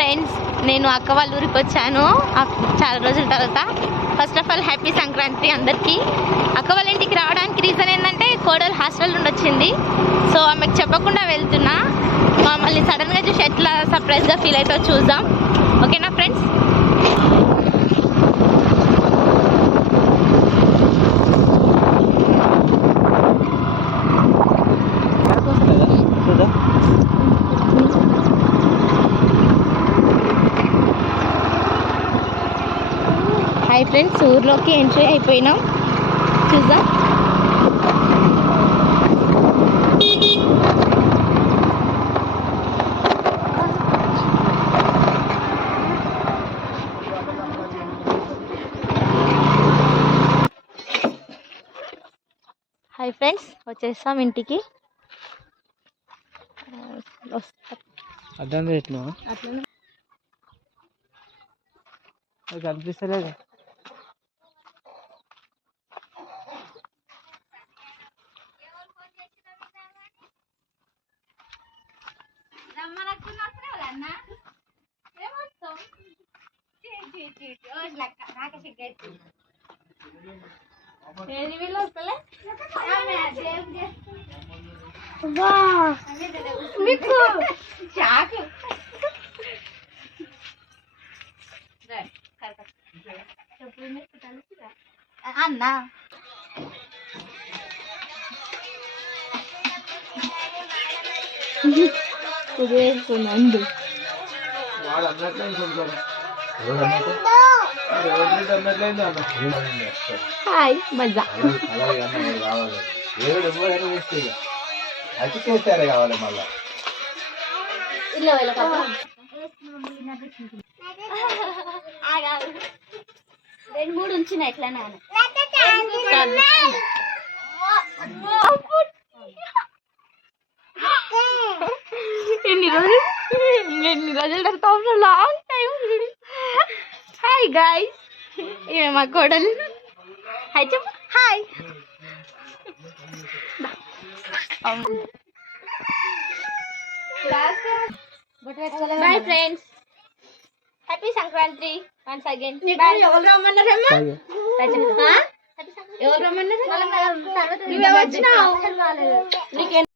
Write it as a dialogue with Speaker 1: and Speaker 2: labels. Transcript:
Speaker 1: Friends నేను అక్క వాళ్ళ ఊరికి వచ్చాను. చాలా రోజుల తర్వాత. First of all happy Sankranti అందరికీ. అక్క వాళ్ళ ఇంటికి రావడానికి రీజన్ ఏంటంటే కోడలు హాస్టల్ నుండి వచ్చింది. సో ఆమెకు చెప్పకుండా వెళ్తున్నా. మమ్మల్ని సడన్గా చూసి ఎట్లా సర్ప్రైజ్గా ఫీల్ అవుతుందో చూద్దాం. ఓకేనా ఫ్రెండ్స్ హాయ్ ఫ్రెండ్స్ ఊర్లోకి ఎంట్రీ అయిపోయినాం. చూద్దాం. హాయ్ ఫ్రెండ్స్ వచ్చేస్తాం ఇంటికి. ఆ, వస్తా
Speaker 2: అర్థం. పెట్టినా
Speaker 1: అట్లనే
Speaker 2: అది కనిపిస్తలేదు
Speaker 1: అన్నా కుదేసుకున్నాండు
Speaker 2: వాడు అన్నట్లే కొంచెం
Speaker 1: హాయ్ మజా.
Speaker 2: కావాలి. మళ్ళా.
Speaker 3: రెండు మూడు ఉంచిన ఎట్లా నాన్న
Speaker 1: ఎన్ని రోజులు? ఎన్ని రోజులు లాంగ్ హాయ్ గాయ్స్ ఇవే మా కోడలు? హాయ్ చెప్పు. Hi bye friends happy Sankranti once again
Speaker 3: ఎవరు రమ్మన్నారమ్మా? ఎవరు రమ్మన్నారు
Speaker 1: నువ్వే వచ్చినావు?